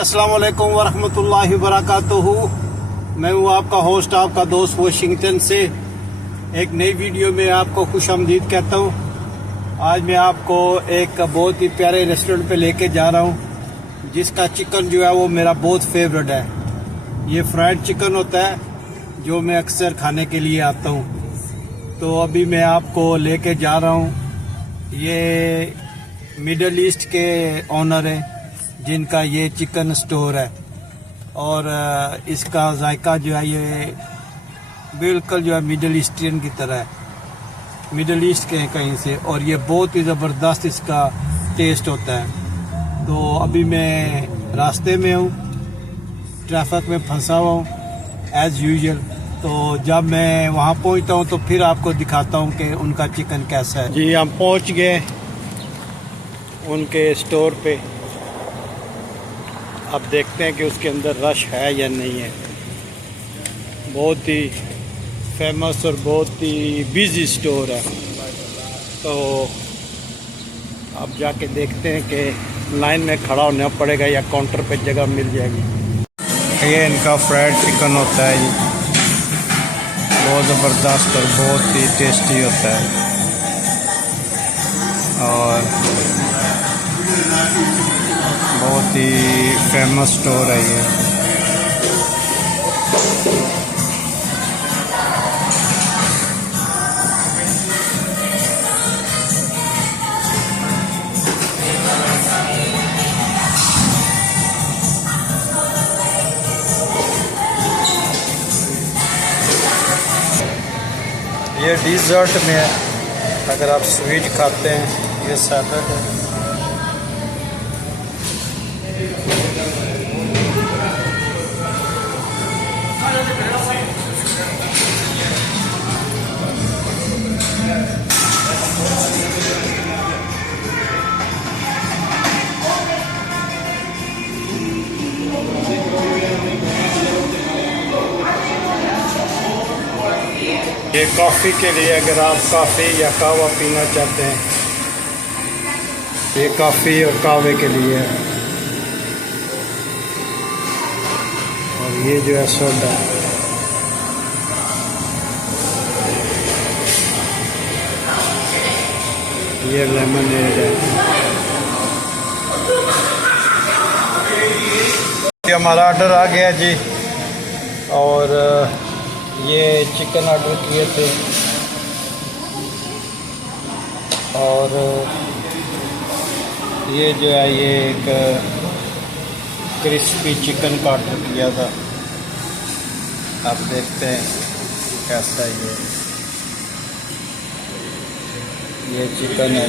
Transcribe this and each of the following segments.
अस्सलाम वालेकुम वरहमतुल्लाहि वबरकातुहू। मैं हूँ आपका होस्ट, आपका दोस्त वाशिंगटन से। एक नई वीडियो में आपको खुशामदीद कहता हूँ। आज मैं आपको एक बहुत ही प्यारे रेस्टोरेंट पे लेके जा रहा हूँ, जिसका चिकन जो है वो मेरा बहुत फेवरेट है। ये फ्राइड चिकन होता है जो मैं अक्सर खाने के लिए आता हूँ। तो अभी मैं आपको लेके जा रहा हूँ। ये मिडल ईस्ट के ऑनर है जिनका ये चिकन स्टोर है, और इसका जायका जो है ये बिल्कुल जो है मिडल ईस्टर्न की तरह है, मिडल ईस्ट के कहीं से, और ये बहुत ही ज़बरदस्त इसका टेस्ट होता है। तो अभी मैं रास्ते में हूँ, ट्रैफिक में फंसा हुआ हूँ एज़ यूजुअल। तो जब मैं वहाँ पहुँचता हूँ तो फिर आपको दिखाता हूँ कि उनका चिकन कैसा है। जी, हम पहुँच गए उनके स्टोर पे। अब देखते हैं कि उसके अंदर रश है या नहीं है। बहुत ही फेमस और बहुत ही बिजी स्टोर है। तो अब जाके देखते हैं कि लाइन में खड़ा होना पड़ेगा या काउंटर पे जगह मिल जाएगी। ये इनका फ्राइड चिकन होता है, ये बहुत ज़बरदस्त और बहुत ही टेस्टी होता है। और बहुत ही फेमस स्टोर है ये। ये डिज़र्ट में है, अगर आप स्वीट खाते हैं। ये सैलड है। ये कॉफ़ी के लिए, अगर आप कॉफ़ी या कहवा पीना चाहते हैं, ये कॉफ़ी और कहवे के लिए है। और ये जो है सोडा। ये लेमनेड है। ये हमारा ऑर्डर आ गया जी, और ये चिकन ऑर्डर किए थे, और ये जो है ये एक क्रिस्पी चिकन का ऑर्डर किया था। आप देखते हैं कैसा है ये चिकन है।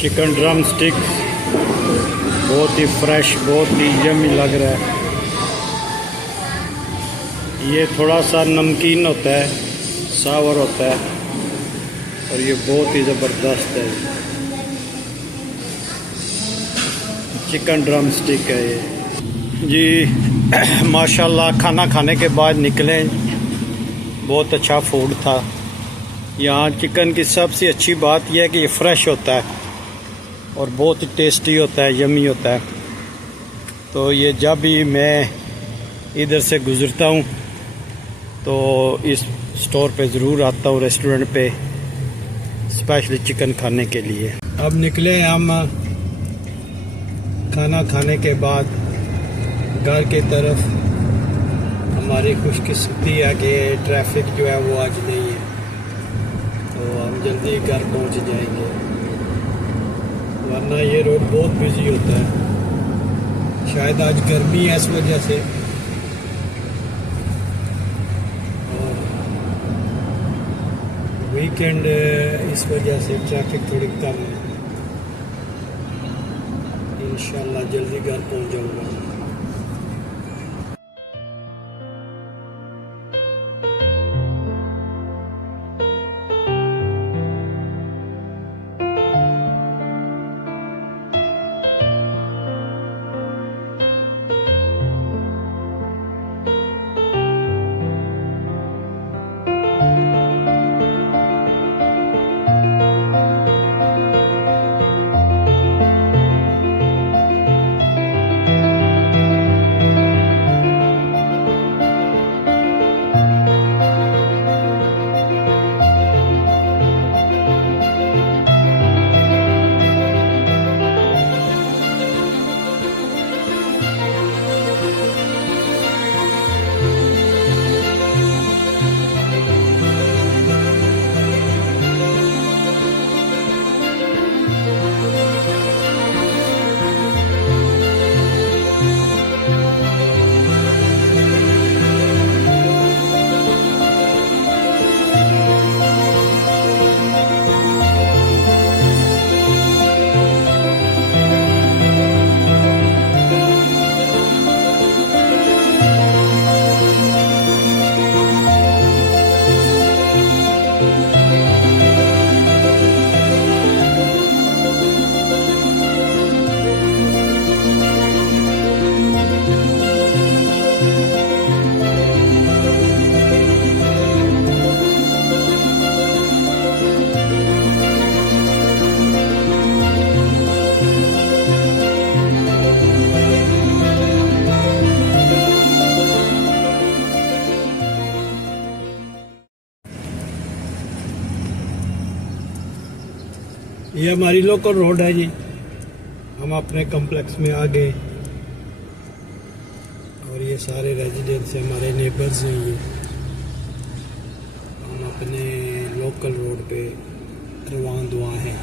चिकन ड्रम स्टिक बहुत ही फ्रेश, बहुत ही यम्मी लग रहा है। ये थोड़ा सा नमकीन होता है, सावर होता है, और ये बहुत ही ज़बरदस्त है। चिकन ड्रम स्टिक है ये जी। माशाल्लाह, खाना खाने के बाद निकले, बहुत अच्छा फूड था। यहाँ चिकन की सबसे अच्छी बात यह है कि ये फ्रेश होता है और बहुत ही टेस्टी होता है, यम्मी होता है। तो ये जब भी मैं इधर से गुज़रता हूँ तो इस स्टोर पे ज़रूर आता हूँ, रेस्टोरेंट पे, स्पेशली चिकन खाने के लिए। अब निकले हम खाना खाने के बाद घर की तरफ। हमारी खुशकिस्मती है कि ट्रैफिक जो है वो आज नहीं है, तो हम जल्दी घर पहुंच जाएंगे, वरना ये रोड बहुत बिजी होता है। शायद आज गर्मी है इस वजह से, वीकेंड इस वजह से ट्रैफिक थोड़ी कम है। इंशाल्लाह जल्दी घर पहुंच जाऊंगा। ये हमारी लोकल रोड है जी। हम अपने कॉम्प्लेक्स में आ गए और ये सारे रेजिडेंट्स हमारे नेबर्स हैं। ये हम अपने लोकल रोड पे रवान दुआ हैं।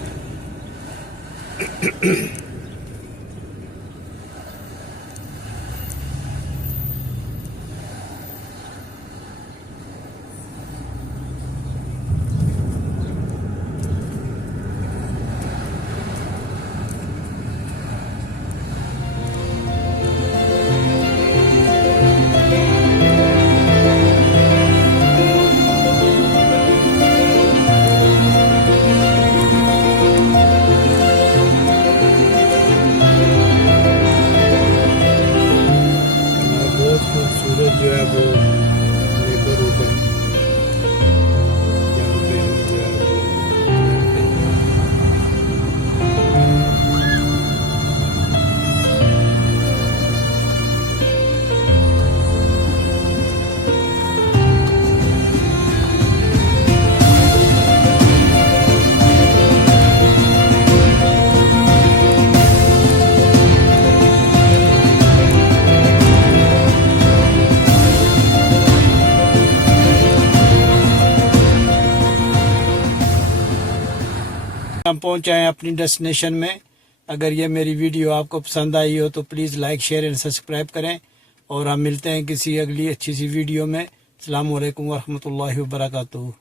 खूबसूरत जो है वो नेबर होगा, यहाँ पे हम जो है वो रहते हैं। हम पहुंच आए अपनी डेस्टिनेशन में। अगर ये मेरी वीडियो आपको पसंद आई हो तो please like share and subscribe करें और हम मिलते हैं किसी अगली अच्छी सी वीडियो में। अस्सलाम वालेकुम वरहमतुल्लाहि वबरकातुहू।